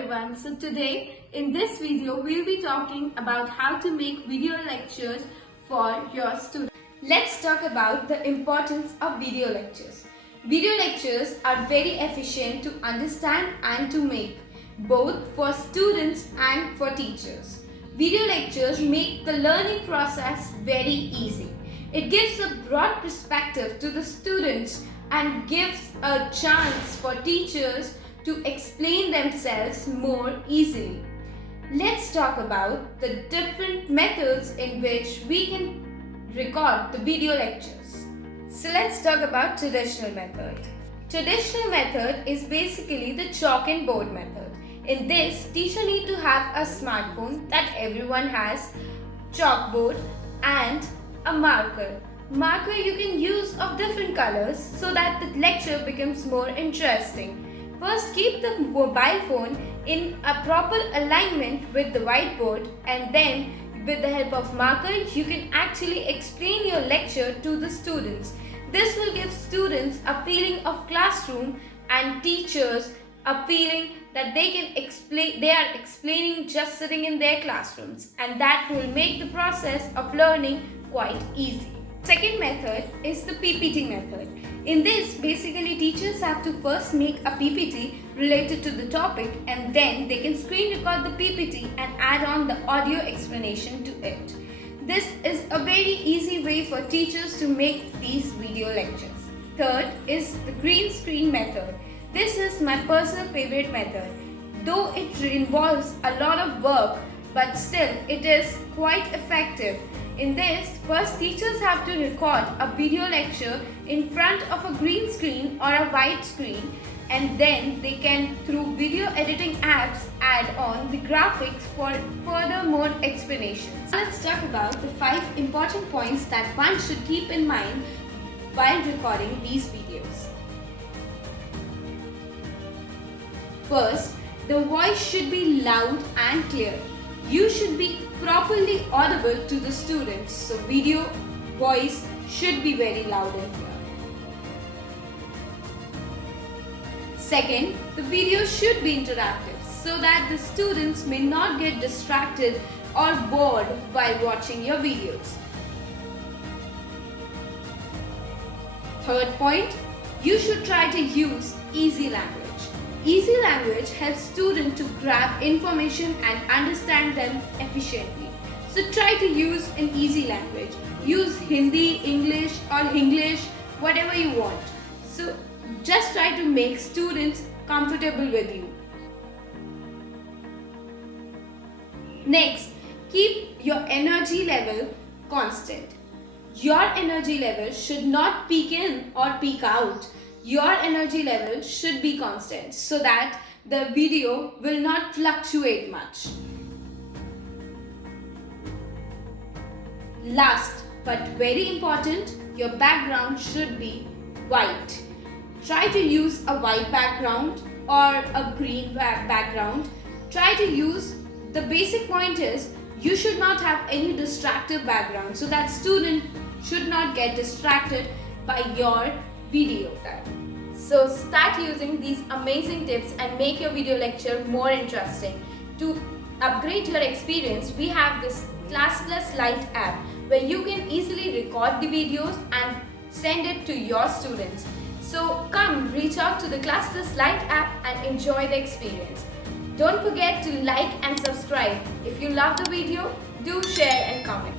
everyone. So today in this video we'll be talking about how to make video lectures for your students. Let's talk about the importance of video lectures. Video lectures are very efficient to understand and to make, both for students and for teachers. Video lectures make the learning process very easy. It gives a broad perspective to the students and gives a chance for teachers to explain themselves more easily. Let's talk about the different methods in which we can record the video lectures. So let's talk about traditional method. Traditional method is basically the chalk and board method. In this, teacher need to have a smartphone that everyone has, chalkboard and a marker. Marker you can use of different colors so that the lecture becomes more interesting. First, keep the mobile phone in a proper alignment with the whiteboard, and then with the help of marker you can actually explain your lecture to the students. This will give students a feeling of classroom and teachers a feeling that they are explaining just sitting in their classrooms, and that will make the process of learning quite easy. Second method is the PPT method. In this, basically teachers have to first make a PPT related to the topic, and then they can screen record the PPT and add on the audio explanation to it. This is a very easy way for teachers to make these video lectures. Third is the green screen method. This is my personal favorite method. Though it involves a lot of work, but still it is quite effective. In this, first teachers have to record a video lecture in front of a green screen or a white screen, and then they can, through video editing apps, add on the graphics for further more explanations. Now let's talk about the 5 important points that one should keep in mind while recording these videos. First, the voice should be loud and clear. You should be properly audible to the students, so video voice should be very loud and clear. Second, the video should be interactive so that the students may not get distracted or bored while watching your videos. Third point, you should try to use easy language. Easy language helps students to grab information and understand them efficiently. So try to use an easy language. Use Hindi, English or English, whatever you want. So just try to make students comfortable with you. Next, keep your energy level constant. Your energy level should not peak in or peak out. Your energy level should be constant so that the video will not fluctuate much. Last but very important, your background should be white. Try to use a white background or a green background. Try to use, the basic point is you should not have any distractive background so that student should not get distracted by your video. So start using these amazing tips and make your video lecture more interesting. To upgrade your experience, we have this Classplus Lite app where you can easily record the videos and send it to your students. So come reach out to the Classplus Lite app and enjoy the experience. Don't forget to like and subscribe. If you love the video, do share and comment.